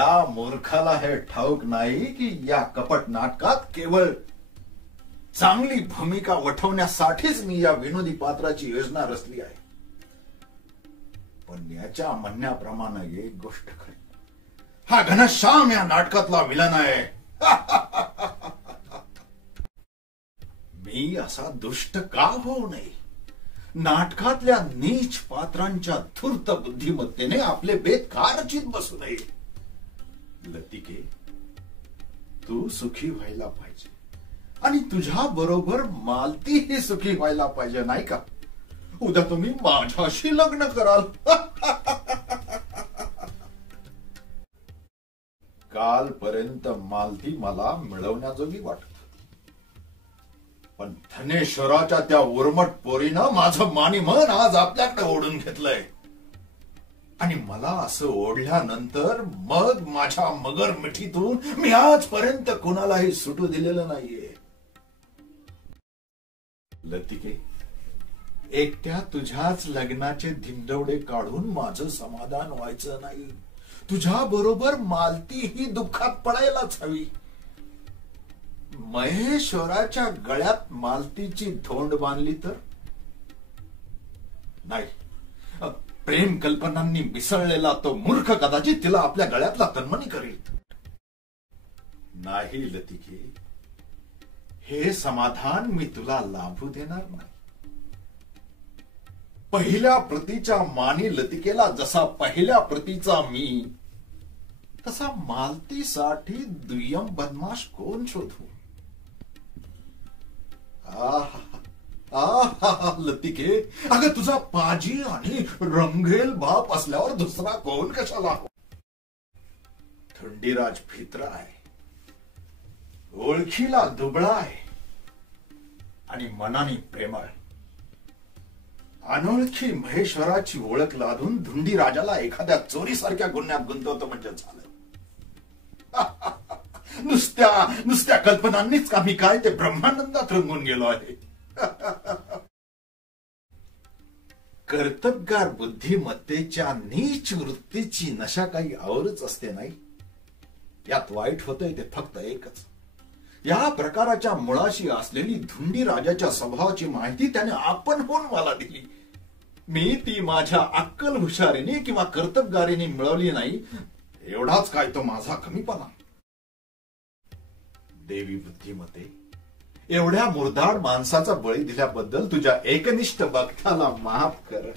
या मूर्खाला हे ठाऊक नाही की या कपट नाटकात केवळ चांगली भूमिका वठवण्यासाठीच मी या विनोदी पात्राची योजना रचली आहे. पण याच्या म्हणण्याप्रमाणे एक गोष्ट खरी, हा घनश्याम या नाटकातला विलन आहे. मी असा दुष्ट का होऊ नये? नाटकातल्या नीच पात्रांच्या धूर्त बुद्धिमत्तेने आपले बेत का रचित बसू नये? लतिके, तू सुखी व्हायला पाहिजे आणि तुझ्या बरोबर मालती ही सुखी व्हायला पाहिजे, नाही का? उद्या तुम्ही माझ्याशी लग्न कराल. कालपर्यंत मालती मला मिळवण्याजोगी वाटत, पण धनेश्वराच्या त्या उर्मट पोरीनं माझं मानी मन आज आपल्याकडे ओढून घेतलंय. आणि मला असं ओढल्यानंतर मग माझ्या मगर मिठीतून मी आजपर्यंत कोणालाही सुटू दिलेलं नाहीये. लतिके, एकट्या तुझ्याच लग्नाचे धिंडवडे काढून माझं समाधान व्हायचं नाही. तुझ्या बरोबर मालती ही दुःखात पडायलाच हवी. महेश्वराच्या गळ्यात मालतीची धोंड बांधली तर नाही. प्रेम कल्पनांनी मिसळलेला तो मूर्ख कदाचित तिला आपल्या गळ्यातला तन्मनी करेल. नाही लतिके, हे समाधान मी तुला लाभू देणार नाही. पहिल्या प्रतीच्या मानी लतिकेला जसा पहिल्या प्रतीचा मी, तसा मालतीसाठी दुय्यम बदमाश कोण शोधू? लतिके, अगं तुझा पाजी आणि रंगेल बाप असल्यावर दुसरा कोण कशाला? धुंडीराज भित्रा आहे, ओळखीला दुबळा आहे आणि मनाने प्रेमळ. अनोळखी महेश्वराची ओळख लादून धुंडीराजाला एखाद्या चोरीसारख्या गुन्ह्यात गुंतवतो म्हणजे झालं. नुसत्या कल्पनांनीच का मी काय ते ब्रह्मानंदात रंगून गेलो आहे. कर्तबगार बुद्धिमत्तेच्या नीच वृत्तीची नशा काही आवरच असते, नाही? यात वाईट होतंय ते फक्त एकच, या प्रकाराच्या मुळाशी असलेली धुंडीराजाच्या स्वभावाची माहिती त्याने आपण होऊन मला दिली. मी ती माझ्या अक्कल हुशारीने किंवा कर्तबगारीने मिळवली नाही, एवढाच काय तो माझा कमीपणा. देवी बुद्धिमत्ते, एवढ्या मुरदाड माणसाचा बळी दिल्याबद्दल तुझ्या एकनिष्ठ भक्ताला माफ कर.